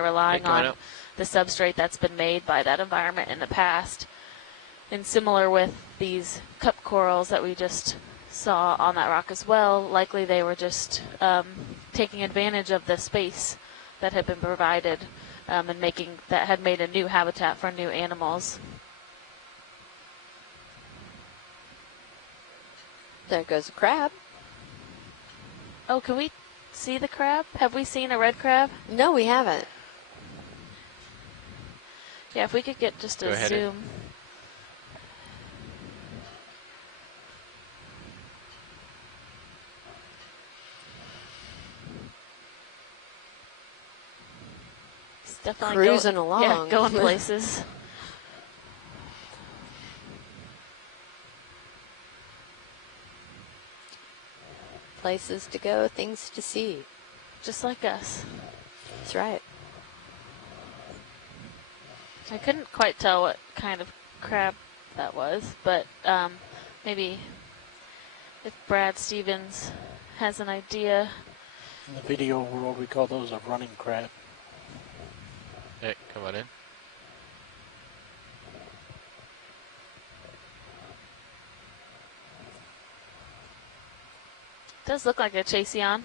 they're relying on the substrate that's been made by that environment in the past. And similar with these cup corals that we just saw on that rock as well, likely they were just taking advantage of the space that had been provided and that had made a new habitat for new animals. There goes a crab. Oh, can we see the crab? Have we seen a red crab? No, we haven't. Yeah, if we could get just a zoom. It's definitely cruising along. Yeah, going places. Places to go, things to see. Just like us. That's right. I couldn't quite tell what kind of crab that was, but maybe if Brad Stevens has an idea. In the video world, we call those a running crab. Hey, come on in. Does look like a Chaseon.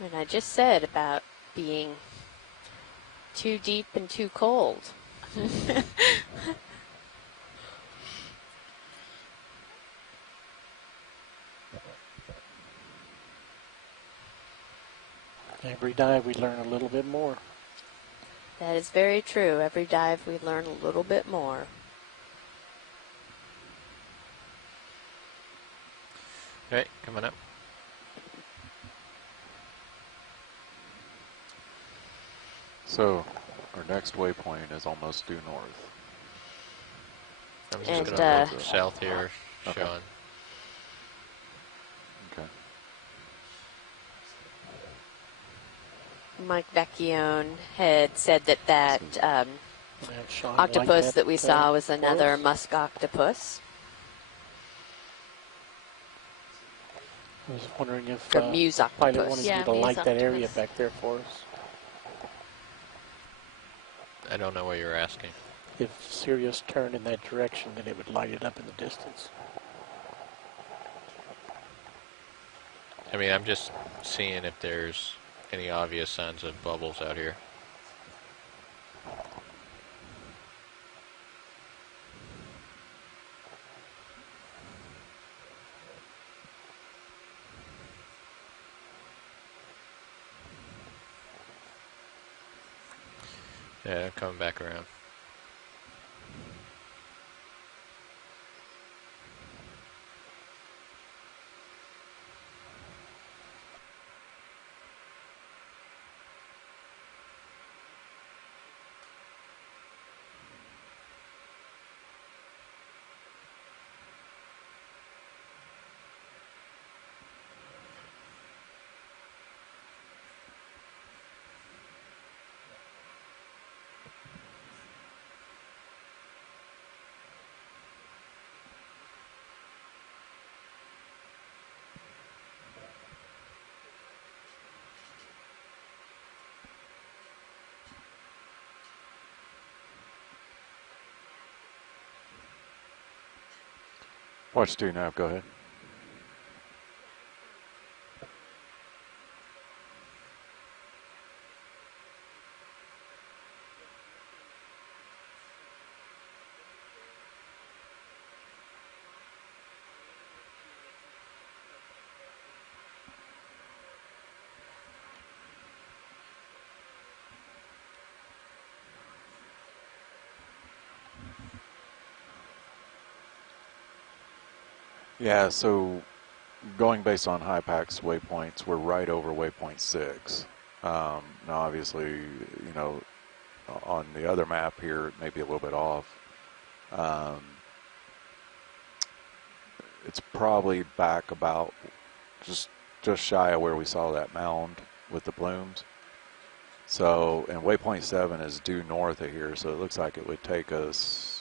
And I just said about being too deep and too cold. Every dive we learn a little bit more. That is very true. Every dive we learn a little bit more. Okay, coming up. So, our next waypoint is almost due north. I'm just going to go south here, okay. Sean. Okay. Mike Vecchione had said that octopus that we saw was another musk octopus. I was wondering if Muse pilot octopus. wanted you to light that area back there for us. I don't know what you're asking. If Sirius turned in that direction, then it would light it up in the distance. I mean, I'm just seeing if there's any obvious signs of bubbles out here. Yeah, coming back around. Watch due nav, go ahead. Yeah, so going based on HYPAC's waypoints, we're right over waypoint 6. Now, obviously, you know, on the other map here, it may be a little bit off. It's probably back about just shy of where we saw that mound with the plumes. So, and waypoint 7 is due north of here, so it looks like it would take us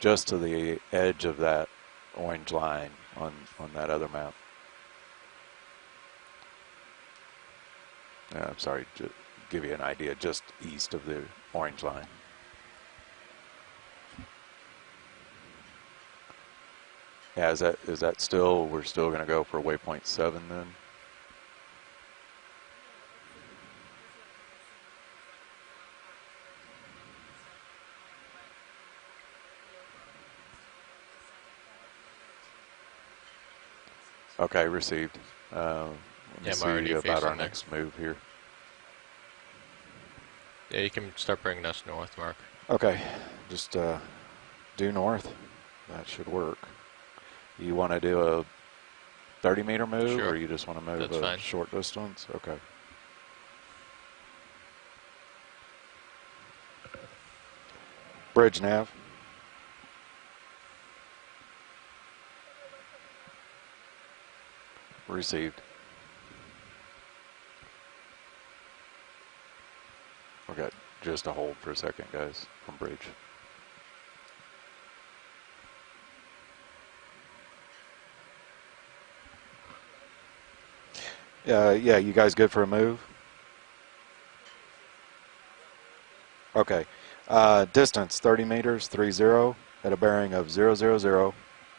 just to the edge of that orange line on that other map. I'm sorry, to give you an idea, just east of the orange line. Yeah, is that still, we're still going to go for waypoint 7 then? Okay, received. Let me I'm already see about facing our there. next move here. Yeah, you can start bringing us north, Mark. Okay, just due north. That should work. You want to do a 30-meter move, Sure. or you just want to move That's a fine. short distance? Okay. Bridge nav. Received. Okay, just a hold for a second, guys, from bridge. Yeah, you guys good for a move? Okay. Distance 30 meters, 30, at a bearing of 000,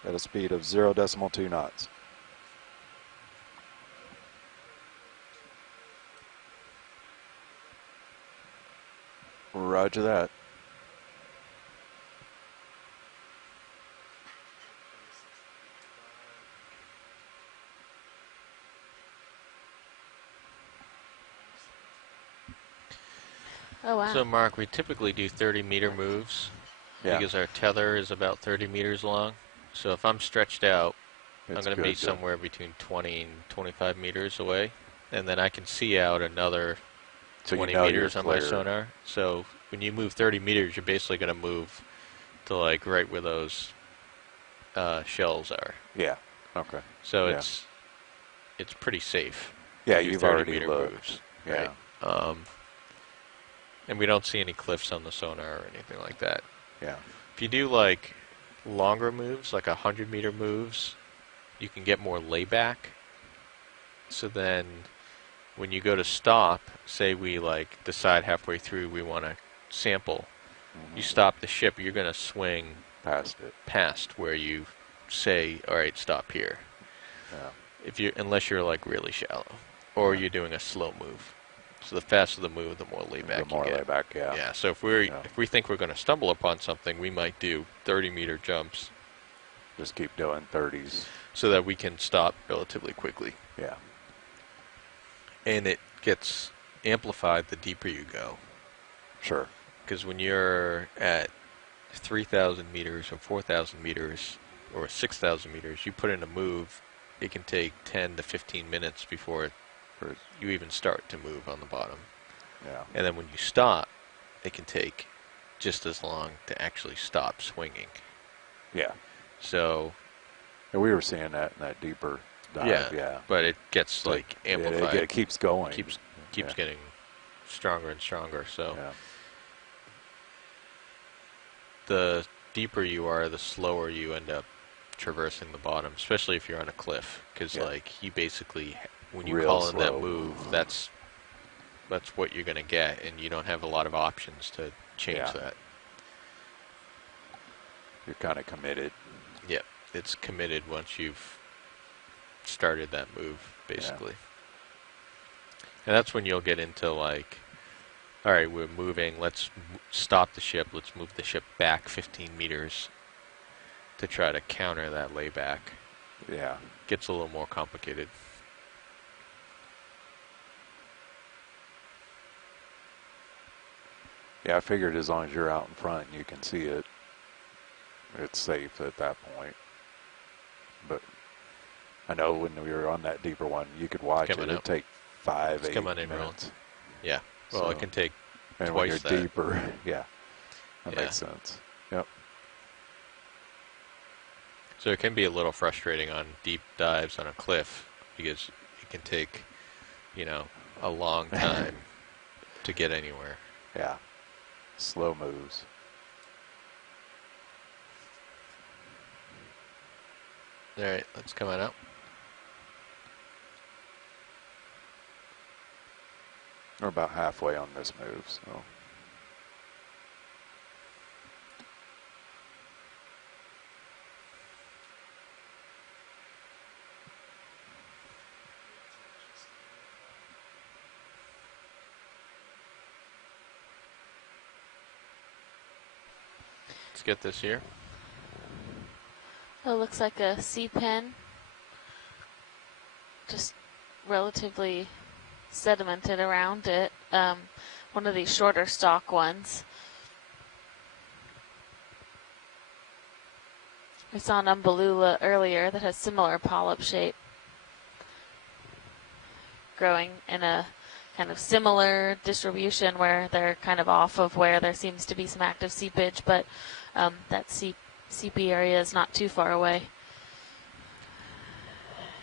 at a speed of 0.2 knots. Roger that. Oh, wow. So, Mark, we typically do 30-meter moves Yeah, because our tether is about 30 meters long. So if I'm stretched out, I'm it's going to be good somewhere between 20 and 25 meters away. And then I can see out another so 20 you know meters you're on my clear. sonar. So when you move 30 meters, you're basically going to move to like right where those shells are. Yeah. Okay. So Yeah. it's pretty safe. Yeah, to do you've 30 already meter looked. moves, Yeah. right? And we don't see any cliffs on the sonar or anything like that. Yeah. If you do like longer moves, like 100-meter moves, you can get more layback. So then when you go to stop, say we like decide halfway through we want to sample, you stop the ship, you're going to swing Past it. past where you say, all right, stop here. Yeah. Unless you're like really shallow, or Yeah. you're doing a slow move. So the faster the move, the more layback The more you get. layback, yeah. Yeah. So if we think we're going to stumble upon something, we might do 30-meter jumps Just keep doing 30s. so that we can stop relatively quickly. Yeah. And it gets amplified the deeper you go. Sure. Because when you're at 3,000 meters or 4,000 meters or 6,000 meters, you put in a move, it can take 10 to 15 minutes before you even start to move on the bottom. Yeah. And then when you stop, it can take just as long to actually stop swinging. Yeah. So And we were seeing that in that deeper dive. Yeah. but it gets like amplified. It keeps going. Keeps Yeah. getting stronger and stronger. So Yeah. the deeper you are, the slower you end up traversing the bottom, especially if you're on a cliff. Because like you basically, when you Real call in that slow. move, that's what you're gonna get, and you don't have a lot of options to change that. You're kind of committed. Yep, it's committed once you've started that move, basically. And that's when you'll get into like, all right, we're moving, let's stop the ship, let's move the ship back 15 meters to try to counter that layback. Yeah. Gets a little more complicated. Yeah, I figured as long as you're out in front and you can see it, it's safe at that point. But I know when we were on that deeper one, you could watch it. It'd take 5, 8 minutes. Yeah. Well, So, it can take and twice when you're that. deeper, yeah, that Yeah. makes sense. Yep. So it can be a little frustrating on deep dives on a cliff because it can take, a long time to get anywhere. Yeah. Slow moves. All right, let's come on out. We're about halfway on this move, so. Let's get this here. It looks like a sea pen, just relatively sedimented around it. One of these shorter stalk ones. We saw an umbellula earlier that has similar polyp shape, growing in a kind of similar distribution where they're kind of off of where there seems to be some active seepage, but that seepy area is not too far away.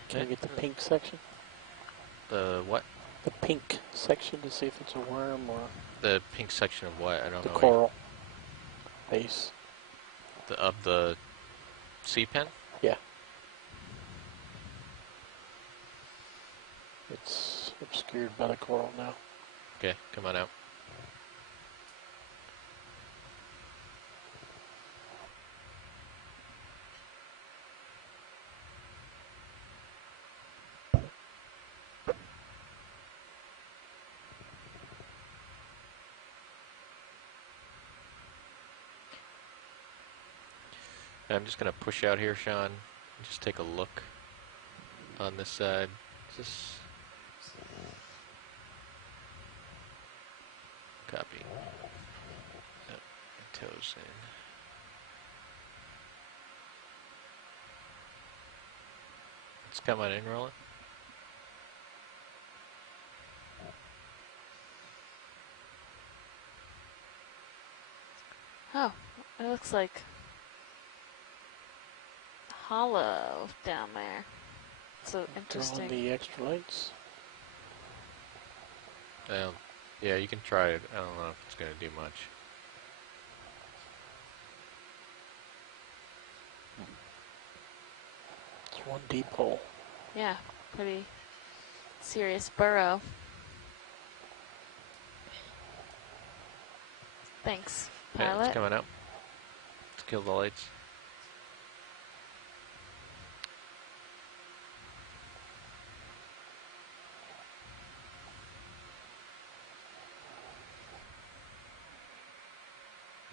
Can I get the pink section? The what? The pink section to see if it's a worm or The pink section of what? I don't the know. coral base. Of the sea pen? Yeah. It's obscured by the coral now. Okay, come on out. I'm just going to push out here, Sean. Just take a look on this side. Just copy. Yep. Toes in. Let's come on in, Roland. Oh, it looks like hollow down there. So interesting. Drawing the extra lights. Yeah, you can try it. I don't know if it's going to do much. It's one deep hole. Yeah, pretty serious burrow. Thanks, Yeah, pilot. it's coming out. Let's kill the lights.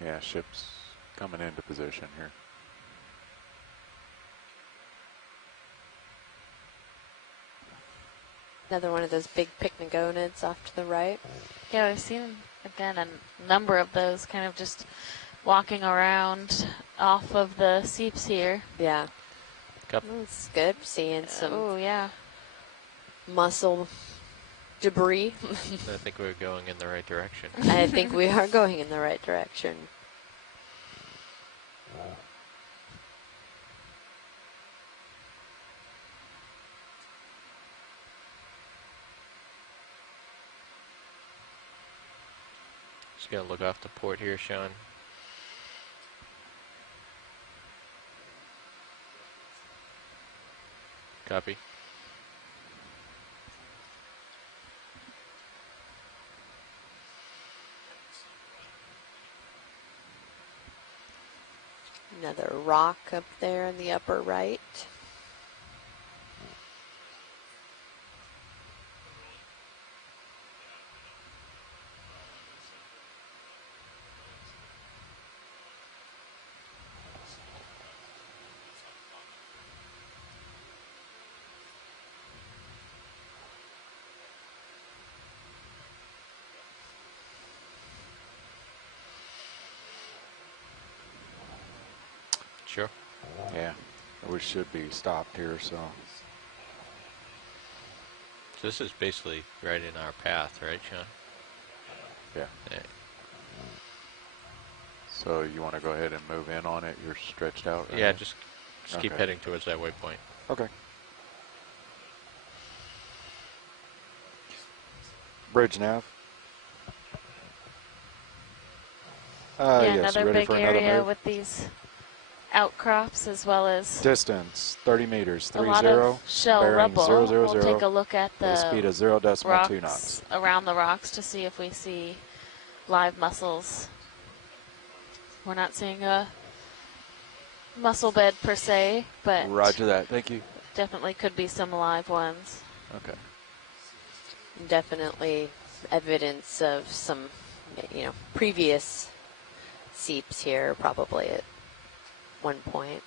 Yeah, ship's coming into position here. Another one of those big pycnogonids off to the right. Yeah, we've seen, again, a number of those kind of just walking around off of the seeps here. Yeah. Cup. It's good seeing some Oh, yeah. mussel debris. I think we're going in the right direction. I think we are going in the right direction. Just gonna look off the port here, Sean. Copy. Another rock up there in the upper right. Sure. Yeah, we should be stopped here, so. So this is basically right in our path, right, Sean? Yeah. Yeah. So you want to go ahead and move in on it? You're stretched out right Yeah, now? just keep Okay. heading towards that waypoint. Okay. Bridge nav. Yeah, Yes, another ready big for another area move? with these outcrops as well as Distance 30 meters, a 30, lot of shell bearing rubble. 000, We'll take a look at with a speed the of 0.2 knots. rocks around the rocks to see if we see live mussels. We're not seeing a mussel bed per se, but Roger that. Thank you. definitely could be some live ones. Okay. Definitely evidence of some, previous seeps here, probably at one point.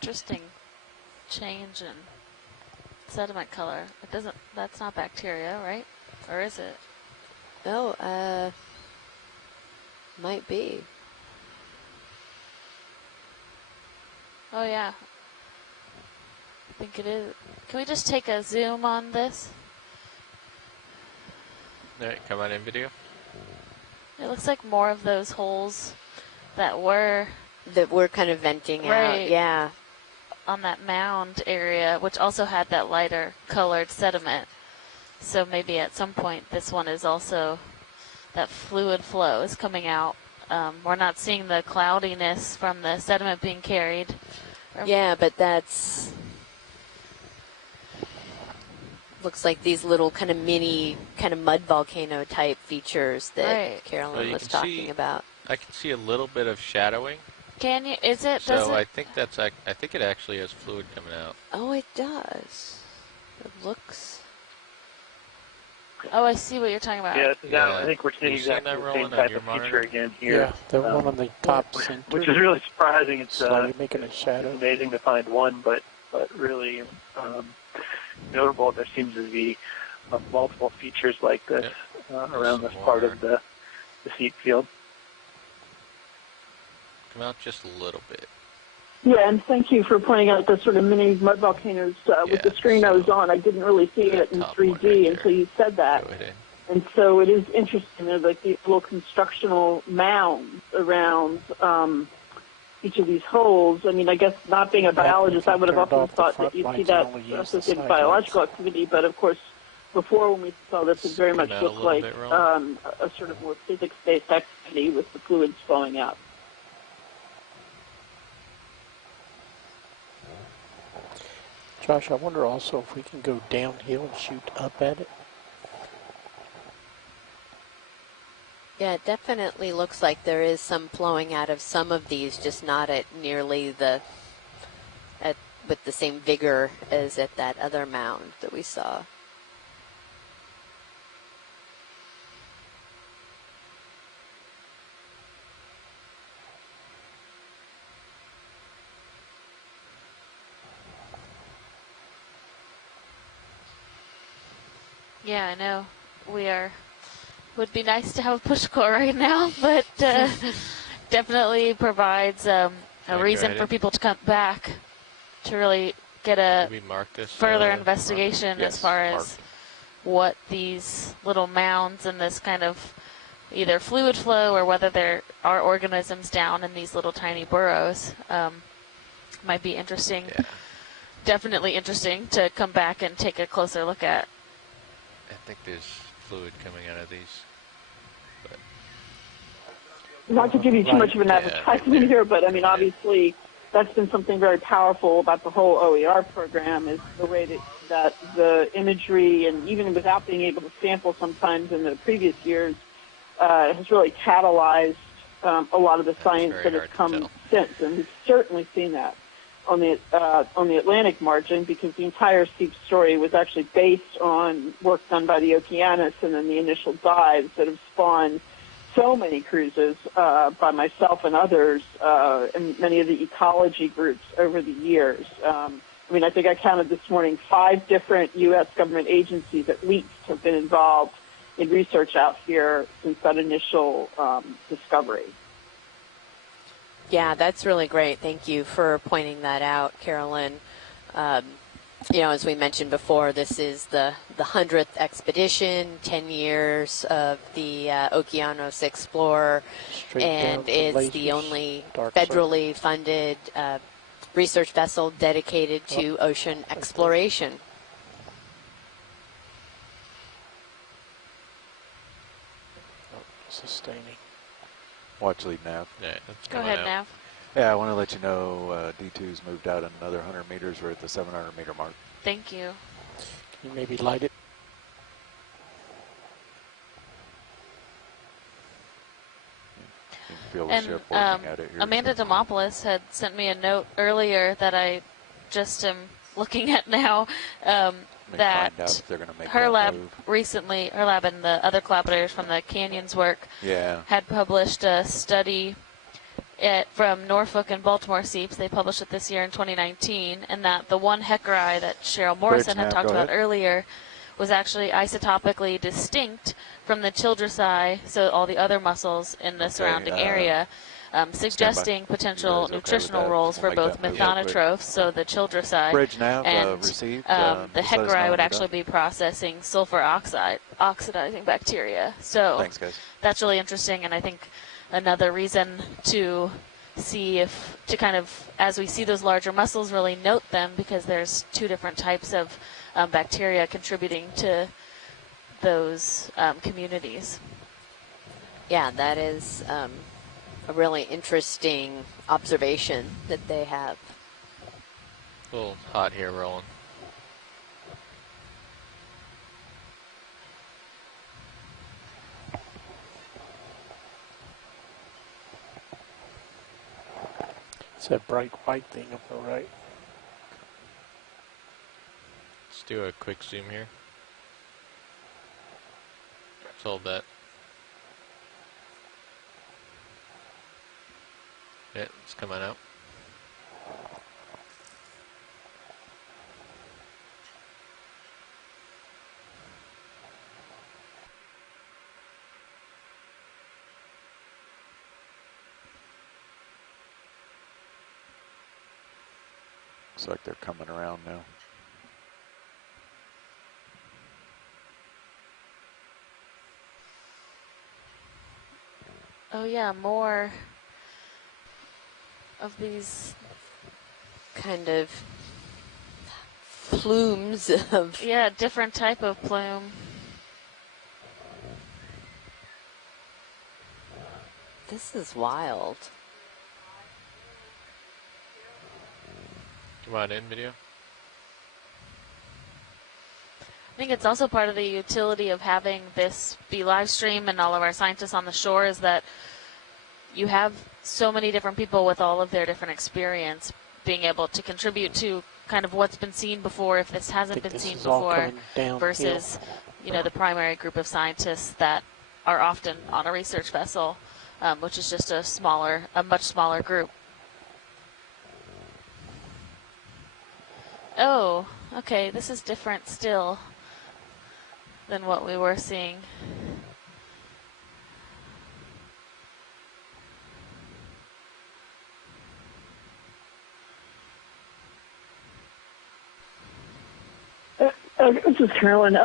Interesting change in sediment color. It doesn't, that's not bacteria, right? Or is it? Oh, might be. Oh yeah. I think it is. Can we just take a zoom on this? All right, come on in video. It looks like more of those holes that were That we're kind of venting Right. out. Yeah. on that mound area, which also had that lighter colored sediment. So maybe at some point this one is also, that fluid flow is coming out. We're not seeing the cloudiness from the sediment being carried. Yeah, but that's looks like these little kind of mini kind of mud volcano type features that Right. Carolyn Well, you was can talking see- about. I can see a little bit of shadowing, Can you, is it, does so I it? think I think it actually has fluid coming out. Oh, it does. It looks. Oh, I see what you're talking about. Yeah, Yeah. I think we're seeing You seen exactly that, the Roland, same on type your of feature monitor? again here. Yeah, the one on the top center. Which is really surprising. It's slowly making a shadow. amazing to find one, but really notable. There seems to be multiple features like this around this part of the seep field. Come out just a little bit. Yeah, and thank you for pointing out the sort of mini mud volcanoes. With the Yeah, screen I was so on, I didn't really see that it in top one 3D right until there. you said that. Go ahead. And so it is interesting. There's like these little constructional mounds around each of these holes. I mean, I guess not being a biologist, I would have Turned often off the thought front that you'd see lights that and only use the associated side biological lights. activity. But of course, before when we saw this, it very much Come out a looked little like bit, Roland. a sort of more physics-based activity with the fluids flowing out. Josh, I wonder also if we can go downhill and shoot up at it. Yeah, it definitely looks like there is some flowing out of some of these, just not at nearly with the same vigor as at that other mound that we saw. Yeah, I know. Would be nice to have a push core right now, but definitely provides a Go reason ahead. for people to come back to really get a Did we mark this? further mark? investigation Yes, as far as marked. what these little mounds and this kind of either fluid flow or whether there are organisms down in these little tiny burrows might be interesting. Yeah. Definitely interesting to come back and take a closer look at. I think there's fluid coming out of these. Not to give you too much of an Yeah, advertisement right there. here, but I mean, Right. obviously, that's been something very powerful about the whole OER program, is the way that the imagery, and even without being able to sample sometimes in the previous years, has really catalyzed a lot of the science that has come since. And we've certainly seen that on the Atlantic margin, because the entire seep story was actually based on work done by the Okeanos and then the initial dives that have spawned so many cruises by myself and others, and many of the ecology groups over the years. I mean, I think I counted this morning 5 different U.S. government agencies at least have been involved in research out here since that initial discovery. Yeah, that's really great. Thank you for pointing that out, Carolyn. You know, as we mentioned before, this is the 100th expedition, 10 years of the Okeanos Explorer, and it's the only federally funded research vessel dedicated to ocean exploration. Sustaining. Watch lead nav. Yeah, that's Go ahead, Nav. Yeah, I want to let you know D2's moved out another 100 meters. We're at the 700 meter mark. Thank you. Can you maybe light it? You can feel the And ship working at it here. Amanda Demopoulos had sent me a note earlier that I just am looking at now, that her lab recently, her lab and the other collaborators from the Canyons work had published a study from Norfolk and Baltimore seeps. They published it this year in 2019, and that the one Heckeri that Cheryl Morrison had talked about earlier was actually isotopically distinct from the Childresi, so all the other mussels in the surrounding area, suggesting potential nutritional roles for both methonotrophs, so the Childresi, and the Heckeri would actually be processing sulfur oxide, oxidizing bacteria. So thanks, guys. That's really interesting, and I think another reason to see if, to kind of, as we see those larger mussels, really note them, because there's 2 different types of bacteria contributing to those communities. Yeah, that is a really interesting observation that they have. A little hot here, Roland. It's that bright white thing up the right. Let's do a quick zoom here. Solve that. Yeah, it's coming out. Looks like they're coming around now. Oh yeah, more of these kind of plumes of... Yeah, different type of plume. This is wild. Come on in, video. I think it's also part of the utility of having this be live stream and all of our scientists on the shore, is that you have so many different people with all of their different experience being able to contribute to kind of what's been seen before, if this hasn't been seen before, versus, you know, the primary group of scientists that are often on a research vessel, which is just a much smaller group. Oh, okay, this is different still than what we were seeing. This is Carolyn.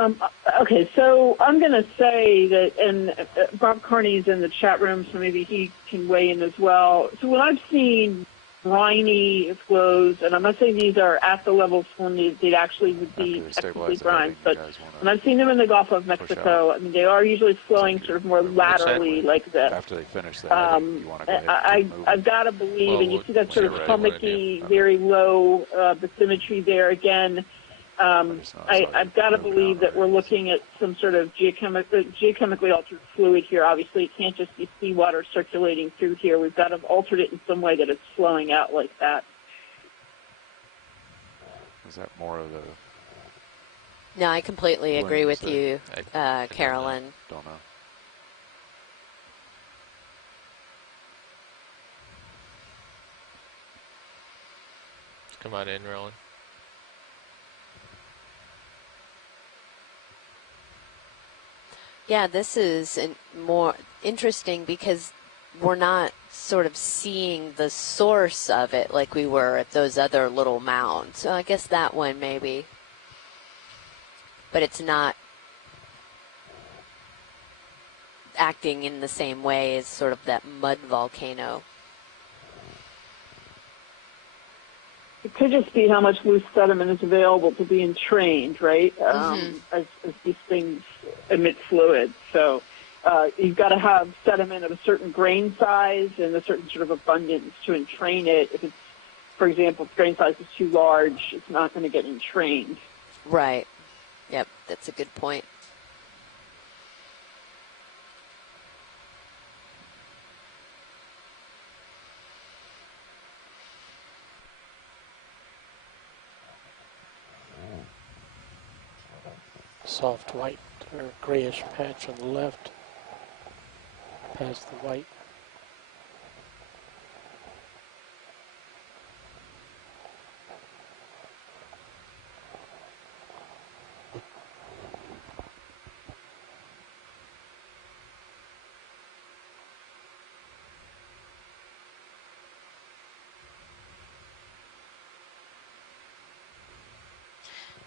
Okay, so I'm going to say that, and Bob Carney's in the chat room, so maybe he can weigh in as well. So what I've seen briny flows, and I'm not saying these are at the levels when they'd actually would be After they technically stabilize the brines, heading, but you guys wanna when I've seen them in the Gulf of push Mexico, I mean, they are usually flowing sort of more What's that? laterally like this. After they finish the heading, you want to go ahead and keep moving. I've got to believe, Well, and you see that sort of whatever you wanna do. hummocky, very low bathymetry there again. I've got to believe that we're looking at some sort of geochemically altered fluid here. Obviously, it can't just be seawater circulating through here. We've got to have altered it in some way that it's flowing out like that. Is that more of the... No, I completely agree with you, I Carolyn. Don't know. Come on in, Roland. Yeah, this is more interesting because we're not sort of seeing the source of it like we were at those other little mounds. So I guess that one maybe. But it's not acting in the same way as sort of that mud volcano. It could just be how much loose sediment is available to be entrained, right? As these things emit fluid. So you've got to have sediment of a certain grain size and a certain sort of abundance to entrain it. If it's, for example, if grain size is too large, it's not going to get entrained. Right. Yep, that's a good point. Soft white or grayish patch on the left, past the white.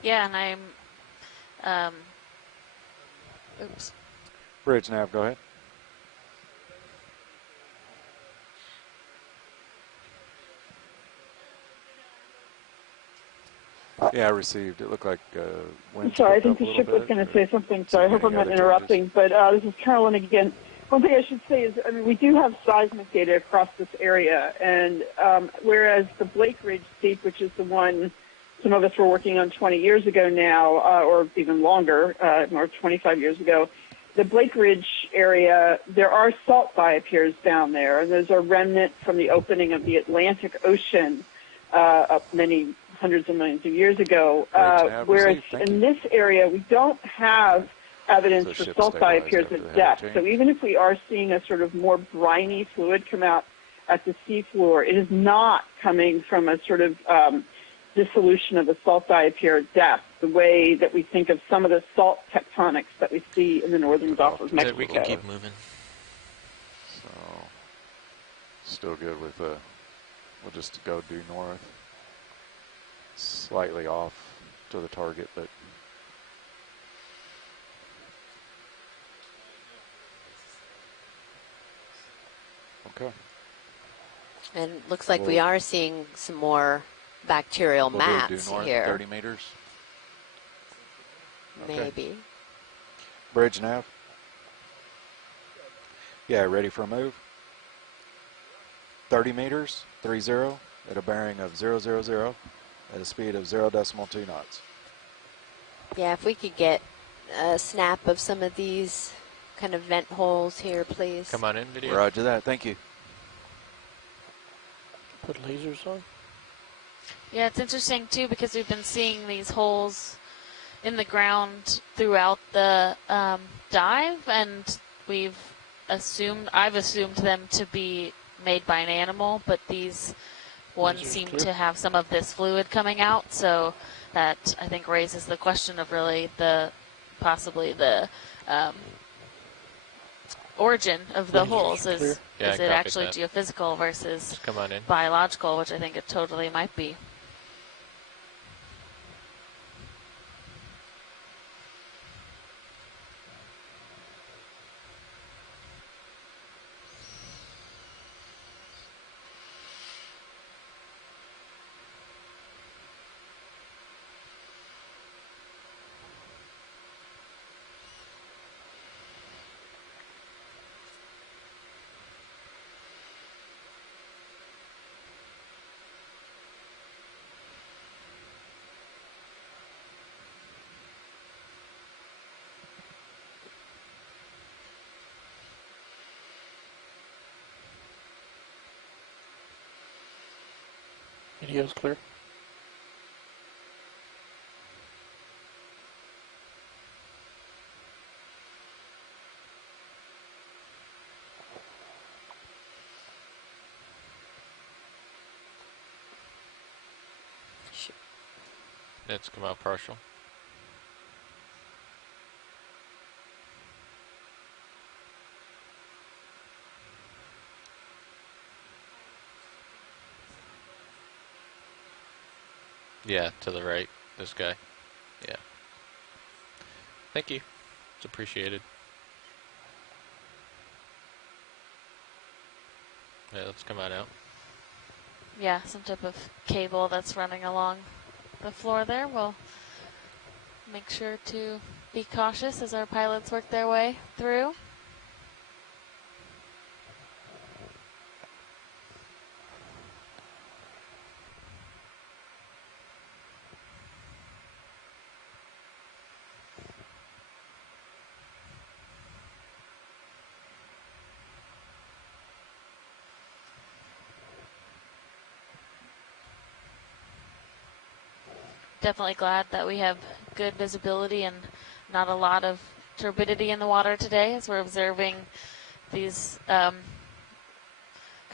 Yeah, and I'm, oops. Bridge nav, go ahead. Yeah, I received. It looked like wind. Sorry, I think the ship was going to say something, so I hope I'm not interrupting. But this is Carolyn again. One thing I should say is, I mean, we do have seismic data across this area, and whereas the Blake Ridge seep, which is the one some of us were working on 20 years ago now, or even longer, or 25 years ago, the Blake Ridge area, there are salt biopiers down there, and those are remnant from the opening of the Atlantic Ocean up many hundreds of millions of years ago. Whereas in this area, we don't have evidence for salt biopiers at depth. So even if we are seeing a sort of more briny fluid come out at the seafloor, it is not coming from a sort of dissolution of the salt biopier at depth, the way that we think of some of the salt tectonics that we see in the northern Gulf of Mexico. We can keep moving. So, still good with we'll just go due north. Slightly off to the target, but okay. And looks like we are seeing some more bacterial mats do north, here. 30 meters. Okay. Maybe. Bridge nav. Yeah, ready for a move. 30 meters, 30, at a bearing of 000, at a speed of 0.2 knots. Yeah, if we could get a snap of some of these kind of vent holes here, please. Come on in, video. Roger that. Thank you. Put lasers on. Yeah, it's interesting too because we've been seeing these holes in the ground throughout the dive, and I've assumed them to be made by an animal, but these ones seem to have some of this fluid coming out, so that I think raises the question of really possibly the origin of the holes. Is it actually geophysical versus biological, which I think it totally might be. Video's clear. Let's come out partial. Yeah, to the right. This guy. Yeah. Thank you. It's appreciated. Yeah, let's come on out. Yeah, some type of cable that's running along the floor there. We'll make sure to be cautious as our pilots work their way through. Definitely glad that we have good visibility and not a lot of turbidity in the water today as we're observing these kind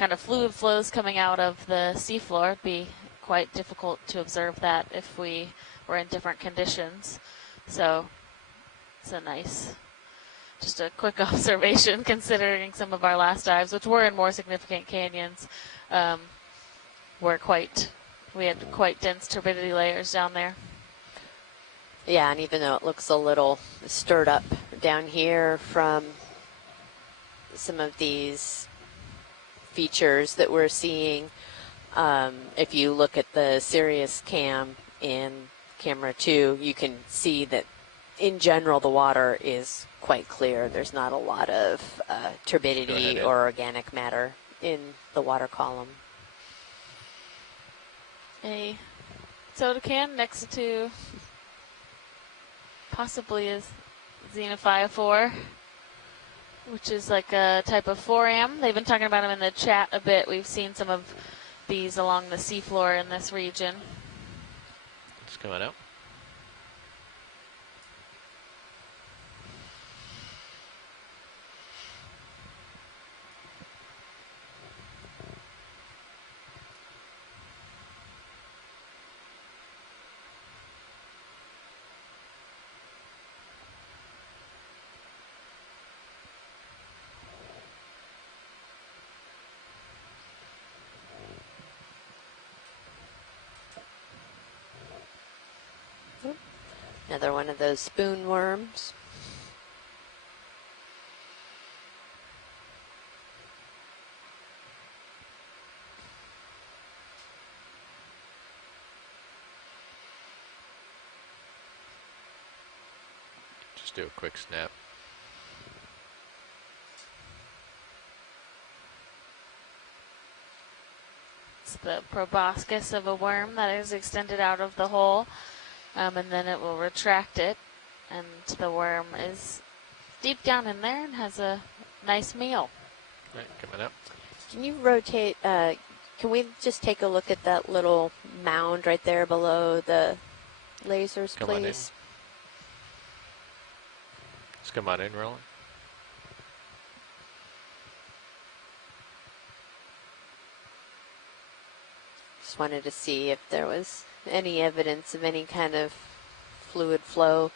of fluid flows coming out of the seafloor. It'd be quite difficult to observe that if we were in different conditions. So it's a nice, just a quick observation considering some of our last dives, which were in more significant canyons, we had quite dense turbidity layers down there. Yeah, and even though it looks a little stirred up down here from some of these features that we're seeing, if you look at the Sirius cam in camera 2, you can see that in general the water is quite clear. There's not a lot of turbidity or organic matter in the water column. A soda can next to possibly a xenophyophore, which is like a type of foram. They've been talking about them in the chat a bit. We've seen some of these along the seafloor in this region. It's coming out. Another one of those spoon worms. Just do a quick snap. It's the proboscis of a worm that is extended out of the hole, and then it will retract it, and the worm is deep down in there and has a nice meal. All right, coming up. Can you rotate? Can we just take a look at that little mound right there below the lasers, Come on in. please? Let's come on in, Roland. Just wanted to see if there was any evidence of any kind of fluid flow.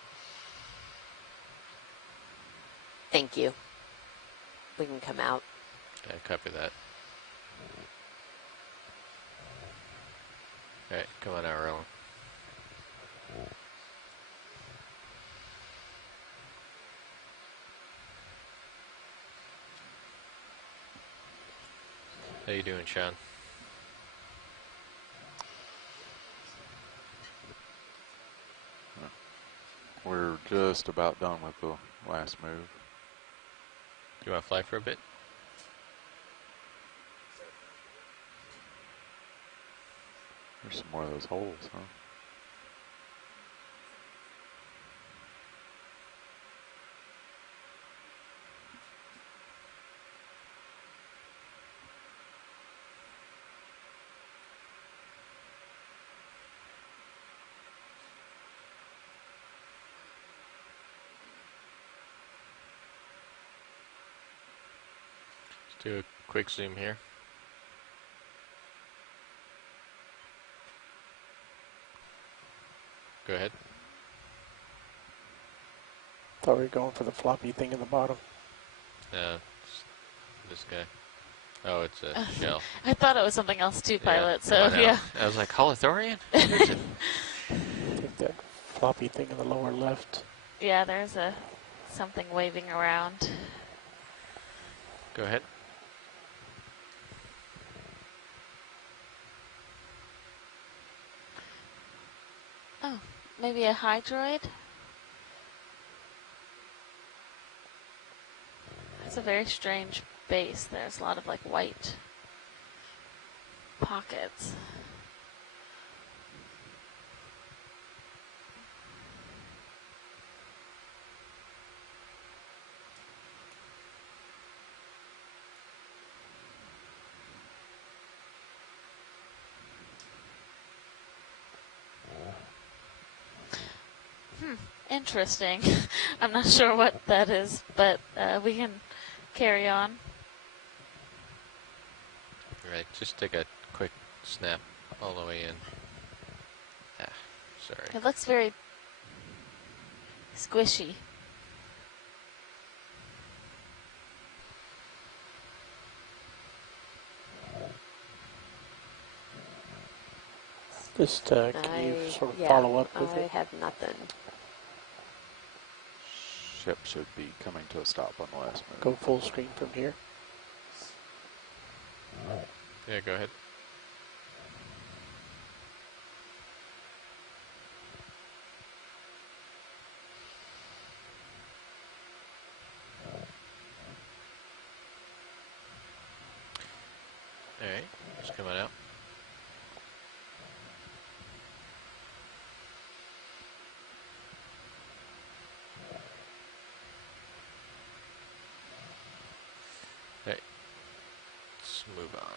Thank you. We can come out. Yeah, copy that. All right, come on out, Roland. How you doing, Sean? We're just about done with the last move. You want to fly for a bit? There's some more of those holes, huh? Do a quick zoom here. Go ahead. Thought we were going for the floppy thing in the bottom. This guy. Oh, it's a shell. I thought it was something else too, Pilot. Yeah, So yeah. I was like, Holothorian? What is it? Take that floppy thing in the lower left. Yeah, there's something waving around. Go ahead. Oh, maybe a hydroid? It's a very strange base. There's a lot of like white pockets. Interesting. I'm not sure what that is, but we can carry on. Right, just take a quick snap all the way in. Ah, sorry. It looks very squishy. Just can you sort of follow up with I it? have nothing. Ship should be coming to a stop on the last move. Go full screen from here. Yeah, go ahead. Alright, just coming out. Alright, let's move on.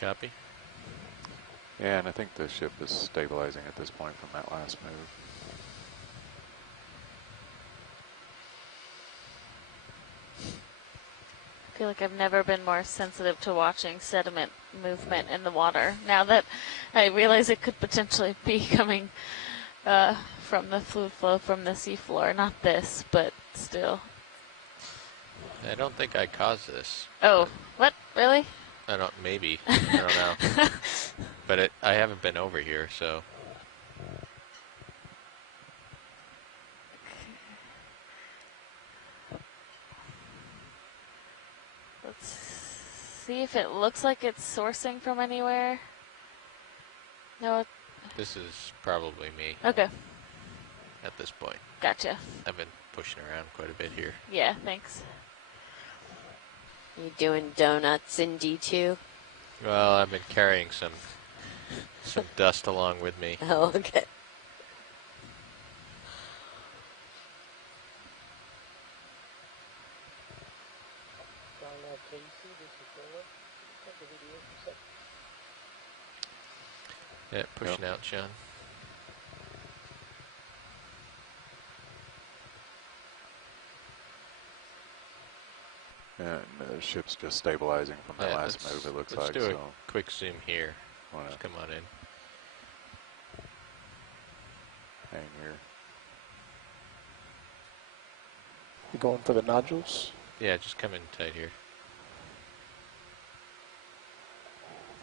Copy. Yeah, and I think the ship is stabilizing at this point from that last move. I feel like I've never been more sensitive to watching sediment movement in the water. Now that I realize it could potentially be coming from the fluid flow from the seafloor. Not this, but still. I don't think I caused this. Oh, what? Really? I don't, maybe. I don't know. But I haven't been over here, so. Let's see if it looks like it's sourcing from anywhere. No. This is probably me Okay. at this point. Gotcha. I've been pushing around quite a bit here. Yeah, thanks. You doing donuts in D2? Well, I've been carrying some dust along with me. Oh, okay. Yeah, pushing out, Sean. And the ship's just stabilizing from that Yeah, last move, it looks let's like. do So a quick zoom here. wanna Just come on in. hang here. You going for the nodules? Yeah, just come in tight here.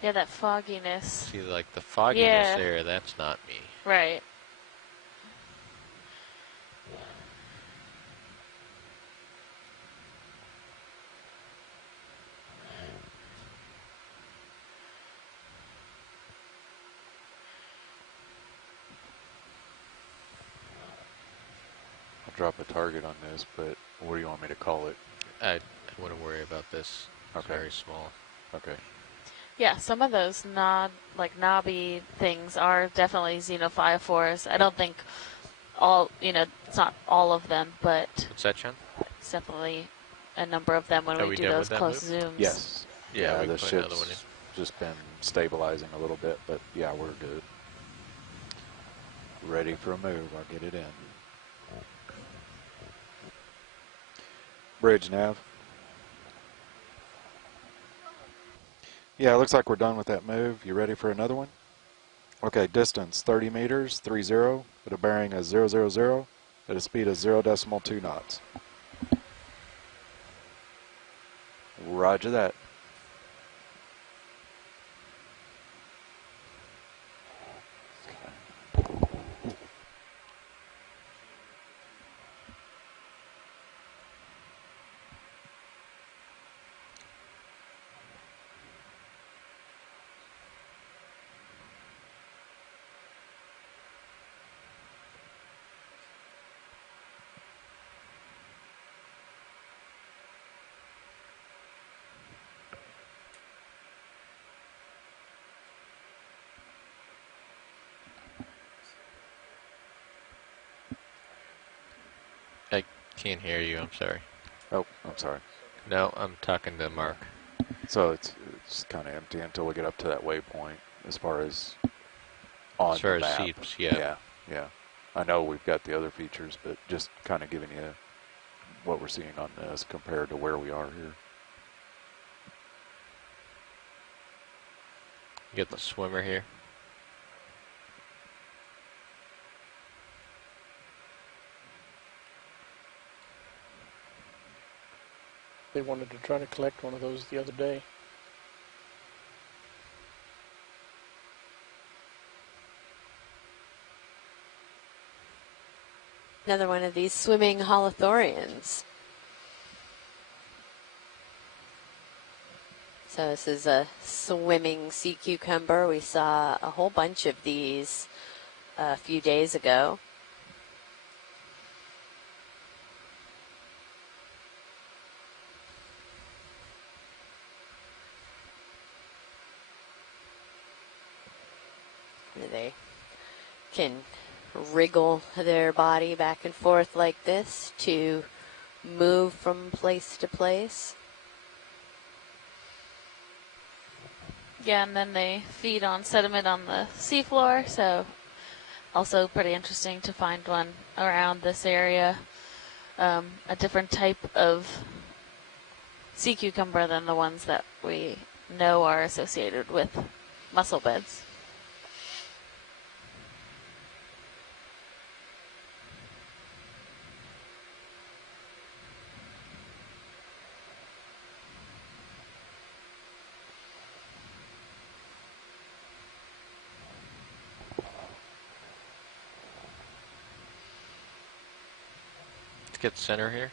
Yeah, that fogginess. See, like the fogginess Yeah. there, that's not me. Right. drop a target on this, but what do you want me to call it? I wouldn't worry about this. It's Okay. very small. Okay. Yeah, some of those knobby things are definitely xenophyophores. I don't think all, it's not all of them, but What's that, Sean? it's definitely a number of them when Are we we do done those with that close move? zooms. Yes. Yeah, we can the put another ship's one in. just been stabilizing a little bit, but yeah, we're good. Ready for a move. I'll get it in. Bridge nav. Yeah, it looks like we're done with that move. You ready for another one? Okay, distance 30 meters, 30, at a bearing of 000, at a speed of 0.2 knots. Roger that. I can't hear you. I'm sorry. Oh, I'm sorry. No, I'm talking to Mark. So it's kind of empty until we get up to that waypoint as far as on As far the as map. seeps, yeah. Yeah. I know we've got the other features, but just kind of giving you what we're seeing on this compared to where we are here. Get the swimmer here. They wanted to try to collect one of those the other day. Another one of these swimming holothorians. So this is a swimming sea cucumber. We saw a whole bunch of these a few days ago. They can wriggle their body back and forth like this to move from place to place. Yeah, and then they feed on sediment on the seafloor, so also pretty interesting to find one around this area. A different type of sea cucumber than the ones that we know are associated with mussel beds. Let's get center here.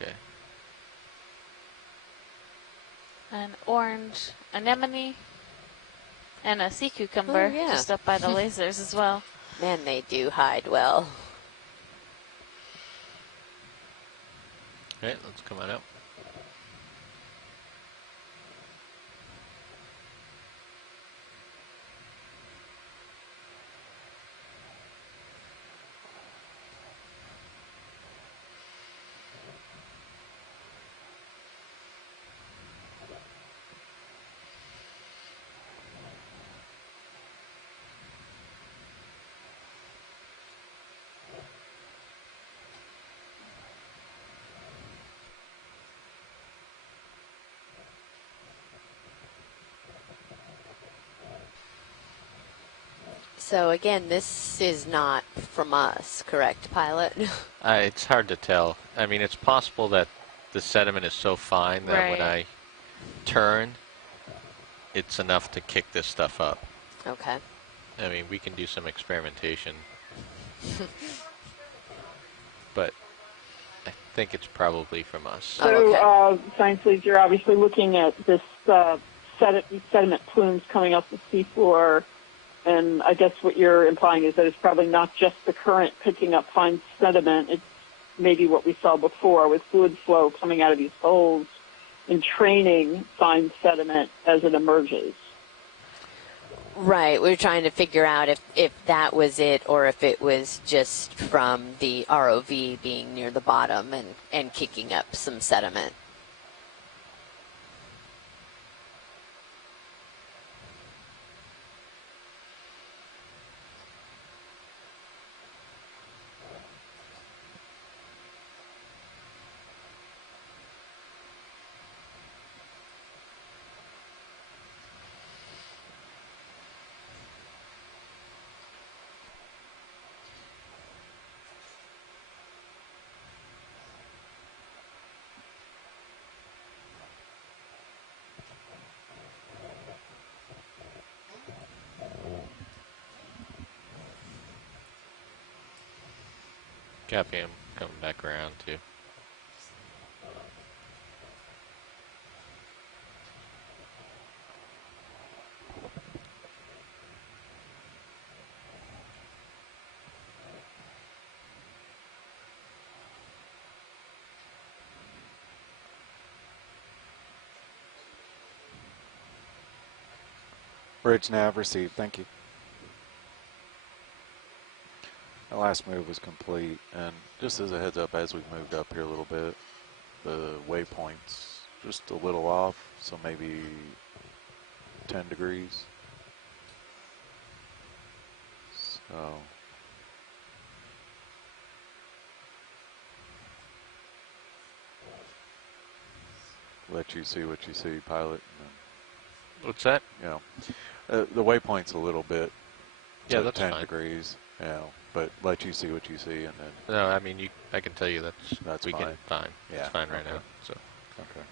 Okay. An orange anemone and a sea cucumber Oh, yeah. just up by the lasers as well. Man, they do hide well. Alright, let's come on up. So again, this is not from us, correct, pilot? It's hard to tell. I mean, it's possible that the sediment is so fine that when Right. I turn, it's enough to kick this stuff up. Okay. I mean, we can do some experimentation. But I think it's probably from us. Oh, So, science leads, you're obviously looking at this sediment plumes coming off the seafloor And I guess what you're implying is that it's probably not just the current picking up fine sediment. It's maybe what we saw before with fluid flow coming out of these holes and training fine sediment as it emerges. Right. We're trying to figure out if that was it or if it was just from the ROV being near the bottom and kicking up some sediment. Copy him coming back around too. Bridge nav received. Thank you. The last move was complete, and just as a heads up, as we've moved up here a little bit, the waypoint's just a little off, so maybe 10 degrees. So let you see what you see, pilot. And then, What's that? you know, the waypoint's a little bit Yeah, to that's 10 fine. degrees, you know, but let you see what you see, and then No, I mean, I can tell you That's we fine. can fine. Yeah, It's fine right okay. now. So okay.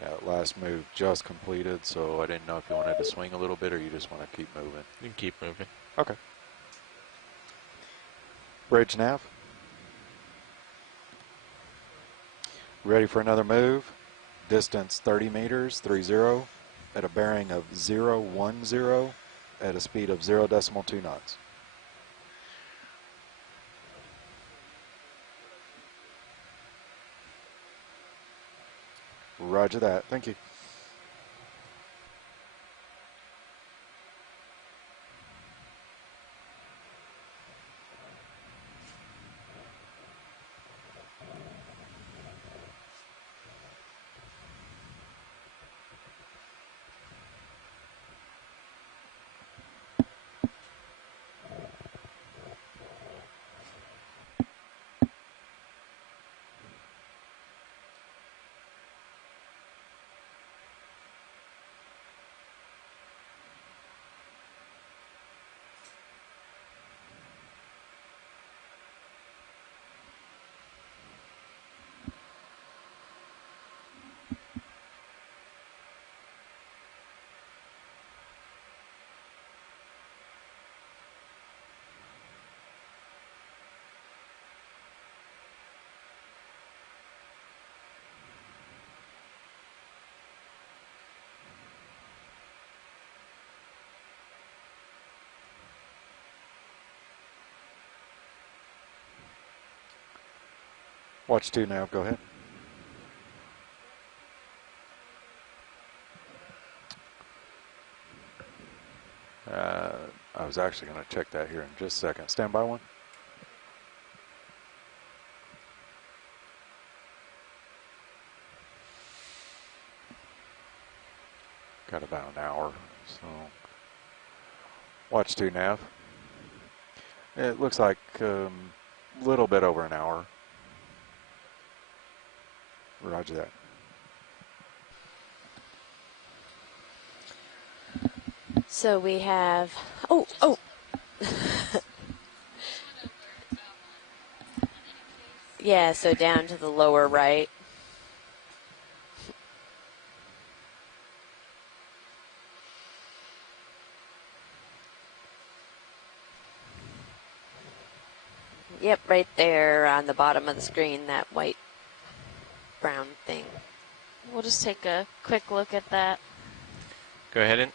Yeah, last move just completed, so I didn't know if you wanted to swing a little bit or you just want to keep moving. you can keep moving. Okay. Bridge nav. Ready for another move. Distance 30 meters, 30, at a bearing of 010 at a speed of 0.2 knots. Roger that. Thank you. Watch 2 now. Go ahead. I was actually going to check that here in just a second. Stand by 1. Got about an hour, so watch 2 nav. It looks like a little bit over an hour. Roger that. So we have, yeah, so down to the lower right. Yep, right there on the bottom of the screen, that white brown thing. We'll just take a quick look at that. Go ahead and.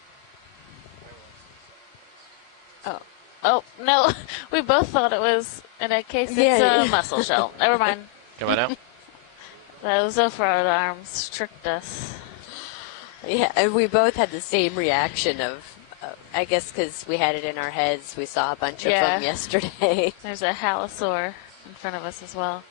Oh, no. We both thought it was, in that case, it's a mussel shell. Never mind. Come on out. Those off-road arms tricked us. Yeah, and we both had the same reaction of, I guess because we had it in our heads, we saw a bunch of them yesterday. There's a halosaur in front of us as well.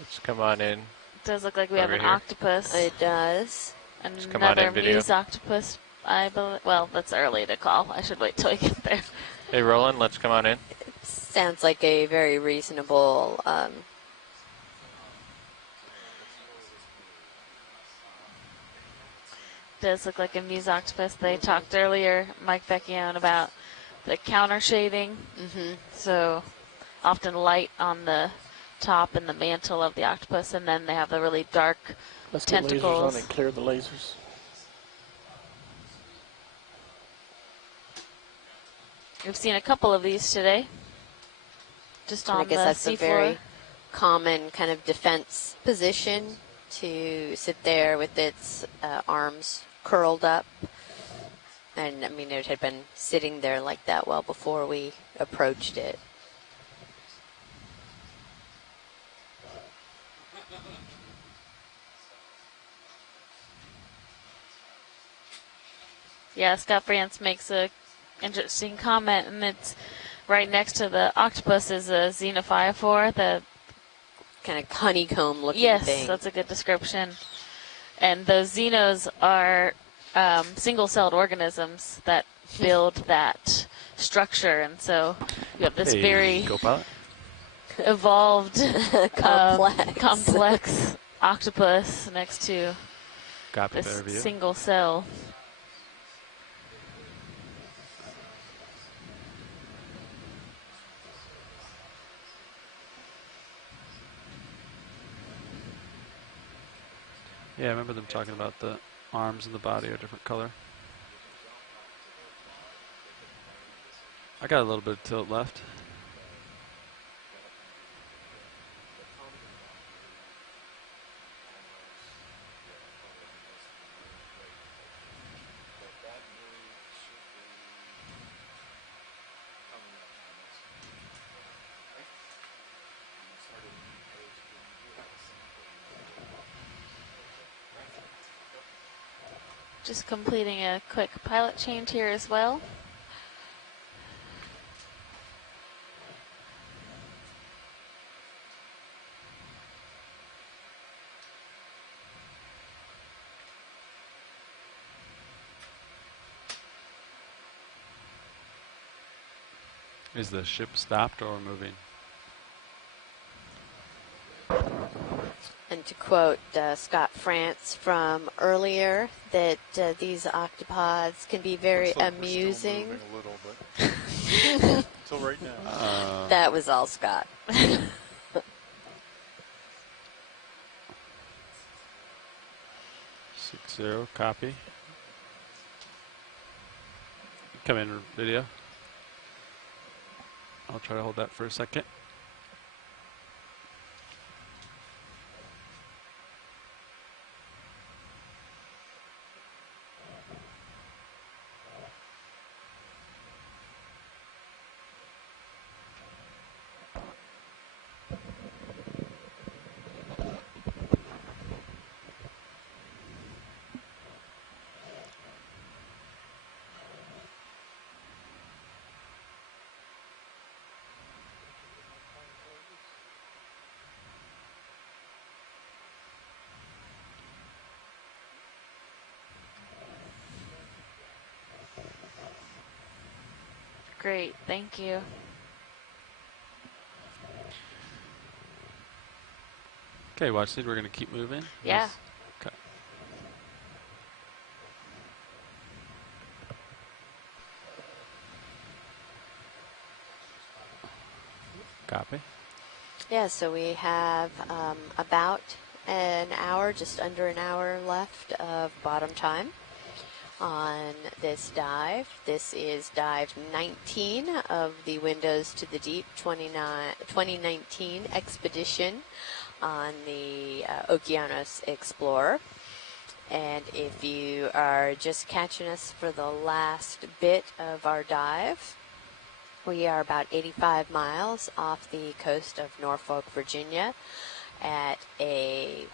Let's come on in. It does look like we have an octopus. It does. Come on Another in, video. muse octopus, I believe. Well, that's early to call. I should wait till we get there. Hey, Roland, let's come on in. Sounds like a very reasonable Does look like a muse octopus. They talked earlier, Mike Vecchione, about the counter shading. So often light on the top and the mantle of the octopus, and then they have the really dark Let's get lasers tentacles. on and clear the lasers. We've seen a couple of these today. Just on I guess the that's a seafloor. very common kind of defense position, to sit there with its arms curled up. And I mean, it had been sitting there like that well before we approached it. Yeah, Scott France makes a interesting comment, and it's right next to the octopus is a xenophyophore, the kind of honeycomb looking yes, thing. that's a good description. And those xenos are single-celled organisms that build that structure, and so you have this very evolved, complex octopus next to this single cell. Yeah, I remember them talking about the arms and the body are different color. I got a little bit of tilt left. Just completing a quick pilot change here as well. Is the ship stopped or moving? And to quote Scott France from earlier, that these octopods can be very amusing. We're still moving a little, but until right now. That was all Scott. 6-0, copy. Come in, video. I'll try to hold that for a second. Great, thank you. Okay, watch this. We're going to keep moving. Yeah. Yes. Okay. Copy. Yeah, so we have about an hour, just under an hour left of bottom time on this dive. This is dive 19 of the Windows to the Deep 2019 expedition on the Okeanos Explorer. And if you are just catching us for the last bit of our dive, we are about 85 miles off the coast of Norfolk, Virginia, at a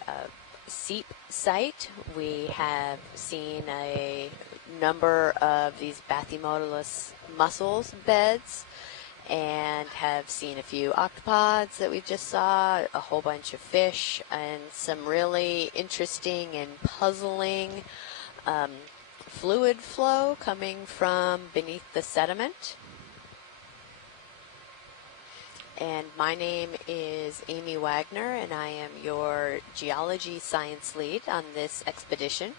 seep site. We have seen a number of these Bathymodilus mussels beds and have seen a few octopods that we just saw, a whole bunch of fish, and some really interesting and puzzling fluid flow coming from beneath the sediment. And my name is Amy Wagner, and I am your geology science lead on this expedition.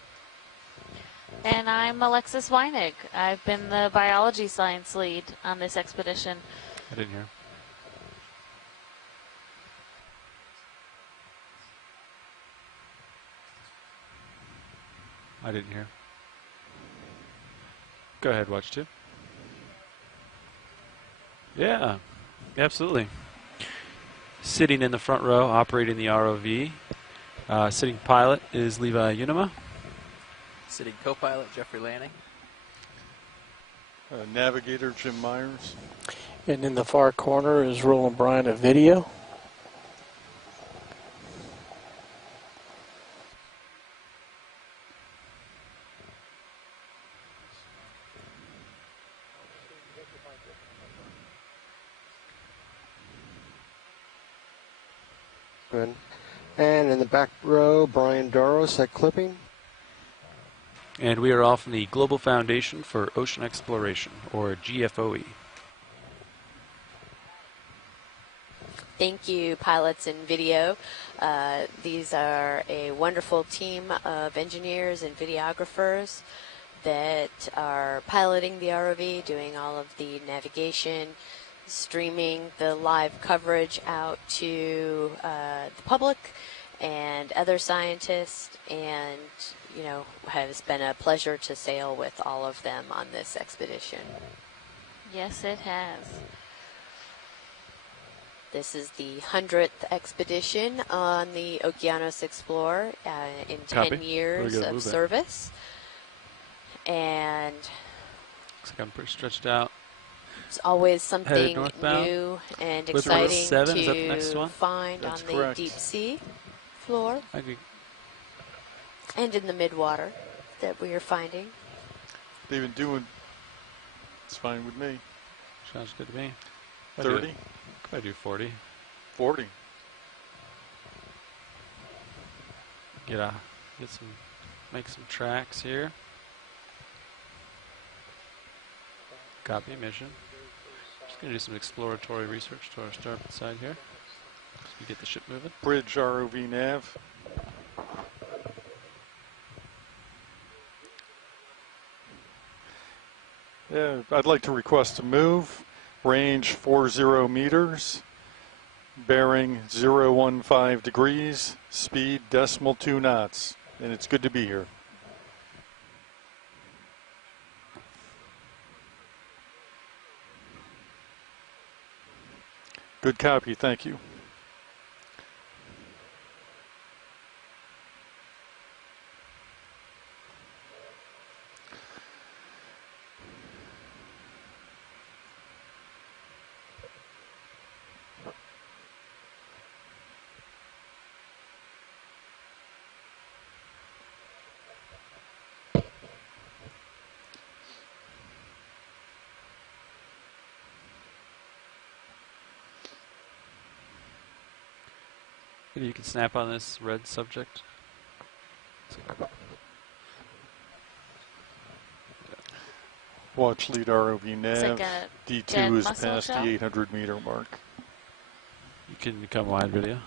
And I'm Alexis Weinig. I've been the biology science lead on this expedition. I didn't hear. I didn't hear. Go ahead, watch two. Yeah, absolutely. Sitting in the front row, operating the ROV. Sitting pilot is Levi Unema. Sitting co-pilot Jeffrey Lanning. Navigator Jim Myers. And in the far corner is Roland Bryan of video. Good. And in the back row, Brian Doros at clipping. And we are all from the Global Foundation for Ocean Exploration, or GFOE. Thank you, pilots in video. These are a wonderful team of engineers and videographers that are piloting the ROV, doing all of the navigation, streaming the live coverage out to the public and other scientists, and you know, has been a pleasure to sail with all of them on this expedition. Yes, it has. This is the 100th expedition on the Okeanos Explorer in 10 years of service. And looks like I'm pretty stretched out. it's always something new and exciting to find on the deep sea floor and in the midwater that we are finding. They've been doing, it's fine with me. Sounds good to me. 30? I do 40. 40. Make some tracks here. Copy mission. Just gonna do some exploratory research to our starboard side here. So we get the ship moving. Bridge ROV nav. Yeah, I'd like to request a move. Range 40 meters. Bearing 015 degrees. Speed 0.2 knots. And it's good to be here. Good copy, thank you. Maybe you can snap on this red subject. Watch lead ROV nav. Like D2 is past the 800 meter mark. You can come wide video.